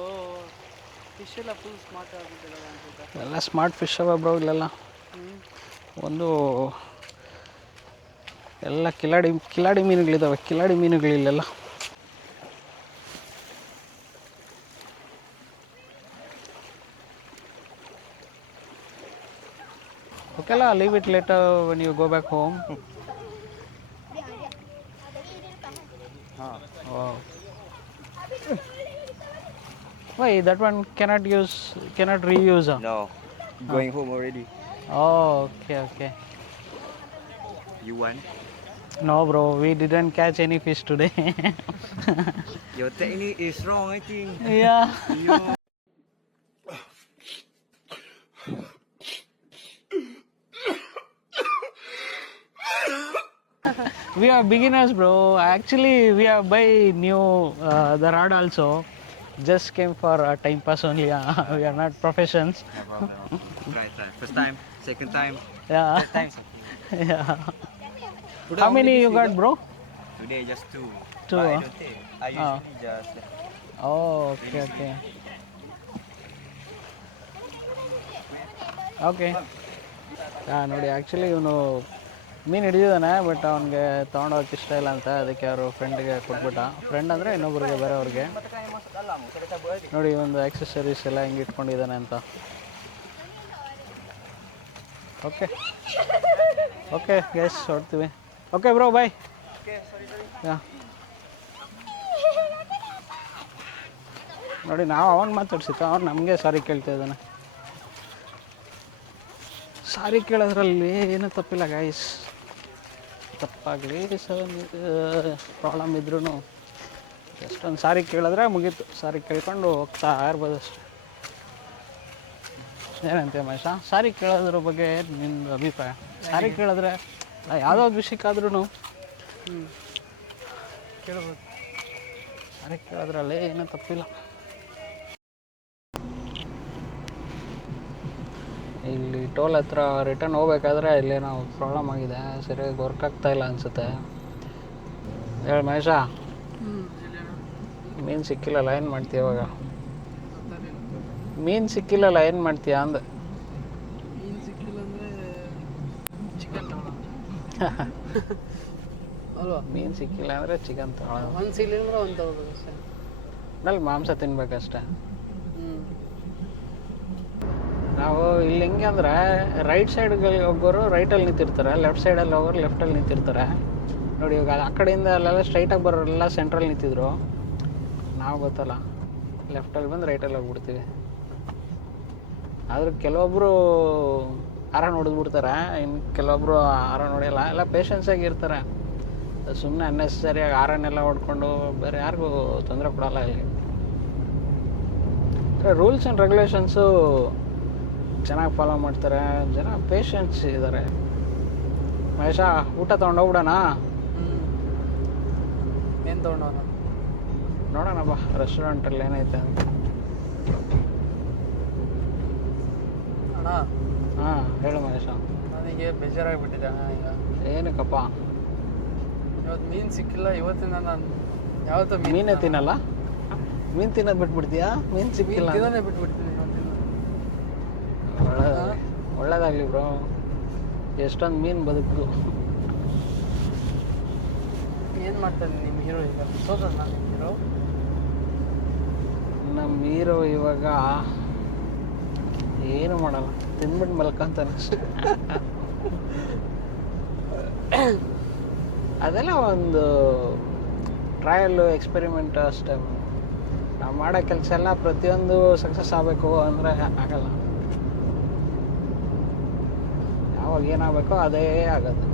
ಫಿಶ್ ಎಲ್ಲ ಫುಲ್ ಸ್ಮಾರ್ಟ್ ಆಗಿಬಿಟ್ಟಿಲ್ಲ ಅನ್ಸುತ್ತೆ. ಎಲ್ಲ ಸ್ಮಾರ್ಟ್ ಫಿಶ್ ಅವ ಬ್ರೋ ಇಲ್ಲೆಲ್ಲ. ಒಂದು ಎಲ್ಲ Kiladi ಮೀನುಗಳಿದ್ದಾವೆ, Kiladi ಮೀನುಗಳಿಲ್ಲೆಲ್ಲ. Okay, leave it later when you go back home. Wow. Why that one cannot reuse? No, going home already. Oh, okay. You want? No bro, we didn't catch any fish today. Your technique is wrong, I think. Yeah. We are beginners, bro. Actually, we are buy new the rod also. Just came for time pass only. We are not professions. No problem. Try. First time, second time, Yeah. third time. Yeah. How many you got, bro? Today just two. Two, But I huh? don't take. I usually just. Oh, okay. Okay. ನೋಡಿ, actually ಇವನು ಮೀನು ಹಿಡಿದಿದ್ದಾನೆ, but ಅವನಿಗೆ ತೊಗೊಂಡೋಗಕ್ಕೆ ಇಷ್ಟ ಇಲ್ಲ ಅಂತ, ಅದಕ್ಕೆ ಅವರು ಫ್ರೆಂಡ್ಗೆ ಕೊಟ್ಬಿಟ್ಟ. Friend ಅಂದರೆ ಇನ್ನೊಬ್ರಿಗೆ, ಬೇರೆಯವ್ರಿಗೆ. ನೋಡಿ ಒಂದು ಆಕ್ಸೆಸರೀಸ್ ಎಲ್ಲ ಹೆಂಗೆ ಇಟ್ಕೊಂಡಿದ್ದಾನೆ ಅಂತ. ಓಕೆ ಗೈಸ್, ಹೊರಡ್ತೀವಿ. Okay bro, bye. ಯಾ, ನೋಡಿ, ನಾವು ಅವನು ಮಾತಾಡ್ಸಿತ್ತು, ಅವ್ನು ನಮಗೆ ಸಾರಿ ಕೇಳ್ತಾ ಇದ್ದಾನೆ. ಸಾರಿ ಕೇಳೋದ್ರಲ್ಲಿ ಏನೂ ತಪ್ಪಿಲ್ಲ ಗೈಸ್. ತಪ್ಪಾಗಲಿ ಪ್ರಾಬ್ಲಮ್ ಇದ್ರೂ ಜಸ್ಟ್ ಒಂದು ಸಾರಿ ಕೇಳಿದ್ರೆ ಮುಗೀತು. ಸಾರಿ ಕೇಳ್ಕೊಂಡು ಹೋಗ್ತಾ ಇರ್ಬೋದು ಅಷ್ಟೆ. ಏನಂತೆ ಮಹೇಶ, ಸಾರಿ ಕೇಳೋದ್ರ ಬಗ್ಗೆ ನಿನ್ನ ಅಭಿಪ್ರಾಯ? ಸಾರಿ ಕೇಳಿದ್ರೆ ಯಾವುದೋ ಒಂದು ವಿಷಯಕ್ಕಾದ್ರೂ ಕೇಳ್ಬೋದು. ಸಾರಿ ಕೇಳೋದ್ರಲ್ಲಿ ಏನೂ ತಪ್ಪಿಲ್ಲ. ಇಲ್ಲಿ ಟೋಲ್ ಹತ್ರ ರಿಟರ್ನ್ ಹೋಗ್ಬೇಕಾದ್ರೆ ಇಲ್ಲೇನೋ ಪ್ರಾಬ್ಲಮ್ ಆಗಿದೆ, ಸರಿಯಾಗಿ ವರ್ಕ್ ಆಗ್ತಾಯಿಲ್ಲ ಅನಿಸುತ್ತೆ. ಹೇಳಿ ಮಹೇಶ, ಮೀನು ಸಿಕ್ಕಿಲ್ಲಲ್ಲ, ಏನು ಮಾಡ್ತೀಯ ಇವಾಗ? ಮೀನು ಸಿಕ್ಕಿಲ್ಲಲ್ಲ, ಏನು ಮಾಡ್ತೀಯ ಅಂದೆ. ಮೀನು ಸಿಕ್ಕಿಲ್ಲ ಅಂದರೆ ಚಿಕನ್ ತಗೊಳ್ಳೋಣ ಅಲ್ವಾ? ಮೀನು ಸಿಕ್ಕಿಲ್ಲ ಅಂದರೆ ಚಿಕನ್ ತಗೊಳ್ಳೋದು. ಒಂದು ಸಿಕ್ಲಿಲ್ಲ ಅಂದರೆ ಒಂದು ತಗೋಬೇಕು ಅಷ್ಟೇ. ನಲ್ಲಿ ಮಾಂಸ ತಿನ್ಬೇಕಷ್ಟೆ. ನಾವು ಇಲ್ಲಿ ಹೆಂಗೆ ಅಂದರೆ ರೈಟ್ ಸೈಡ್ಗೆ ಹೋಗೋರು ರೈಟಲ್ಲಿ ನಿಂತಿರ್ತಾರೆ, ಲೆಫ್ಟ್ ಸೈಡಲ್ಲಿ ಹೋಗೋರು ಲೆಫ್ಟಲ್ಲಿ ನಿಂತಿರ್ತಾರೆ. ನೋಡಿ ಇವಾಗ ಆ ಕಡೆಯಿಂದ ಅಲ್ಲೆಲ್ಲ ಸ್ಟ್ರೈಟಾಗಿ ಬರೋರೆಲ್ಲ ಸೆಂಟ್ರಲ್ಲಿ ನಿಂತಿದ್ರು. ನಾವು ಗೊತ್ತಲ್ಲ ಲೆಫ್ಟಲ್ಲಿ ಬಂದು ರೈಟಲ್ಲಿ ಹೋಗ್ಬಿಡ್ತೀವಿ. ಆದರೂ ಕೆಲವೊಬ್ಬರು ಆರ ನೋಡಿದ್ಬಿಡ್ತಾರೆ, ಇನ್ನು ಕೆಲವೊಬ್ಬರು ಆರ ನೋಡಿಲ್ಲ. ಎಲ್ಲ ಪೇಷನ್ಸಾಗಿ ಇರ್ತಾರೆ. ಸುಮ್ಮನೆ ಅನ್ನೆಸರಿಯಾಗಿ ಆರನ್ನೆಲ್ಲ ಹೊಡ್ಕೊಂಡು ಬೇರೆ ಯಾರಿಗೂ ತೊಂದರೆ ಕೊಡಲ್ಲ ಇಲ್ಲಿ. ರೂಲ್ಸ್ ಆ್ಯಂಡ್ ರೆಗ್ಯುಲೇಷನ್ಸು ಚೆನ್ನಾಗಿ ಫಾಲೋ ಮಾಡ್ತಾರೆ, ಜನ ಪೇಷನ್ಸ್ ಇದ್ದಾರೆ. ಮಹೇಶ, ಊಟ ತೊಗೊಂಡೋಗ್ಬಿಡೋಣ? ಏನು ತೊಗೊಂಡೋಣ? ನೋಡೋಣ ಬಾ ರೆಸ್ಟೋರೆಂಟಲ್ಲಿ ಏನೈತೆ ಅಂತ. ಅಣ್ಣ, ಹಾಂ ಹೇಳು ಮಹೇಶ. ನನಗೆ ಬೇಜಾರಾಗಿಬಿಟ್ಟಿದೆ ಅಣ್ಣ ಈಗ. ಏನಕ್ಕಪ್ಪ? ಇವತ್ತು ಮೀನು ಸಿಕ್ಕಿಲ್ಲ. ಇವತ್ತಿನ ನಾನು ಯಾವತ್ತೂ ಮೀನೇ ತಿನ್ನಲ್ಲ? ಮೀನು ತಿನ್ನೋದು ಬಿಟ್ಬಿಡ್ತೀಯಾ? ಮೀನು ಸಿಕ್ಕಿಲ್ಲ ತಿನ್ನೋದೇ ಬಿಟ್ಬಿಡ್ತೀನಿ ಇವತ್ತಿನ. ಒಳ್ಳೇದಾಗಲಿ ಬ್ರೋ. ಎಷ್ಟೊಂದು ಮೀನು ಬದುಕು. ಏನು ಮಾಡ್ತಾನೆ ನಿಮ್ಮ ಹೀರೋ ಈಗ? ಸೋದಣ್ಣ ನಿಮ್ಮ ಹೀರೋ? ನಮ್ಮ ಹೀರೋ ಇವಾಗ ಏನು ಮಾಡಲ್ಲ, ತಿಂದ್ಬಿಟ್ಟು ಮಲ್ಕೊಂತಾನೆ ಅಷ್ಟೇ. ಅದೆಲ್ಲ ಒಂದು ಟ್ರಯಲ್ಲು, ಎಕ್ಸ್ಪೆರಿಮೆಂಟ್ ಅಷ್ಟೇ. ನಾವು ಮಾಡೋ ಕೆಲಸ ಎಲ್ಲ ಪ್ರತಿಯೊಂದು ಸಕ್ಸಸ್ ಆಗಬೇಕು ಅಂದರೆ ಆಗಲ್ಲ. ಯಾವಾಗ ಏನಾಗಬೇಕೋ ಅದೇ ಆಗೋದು.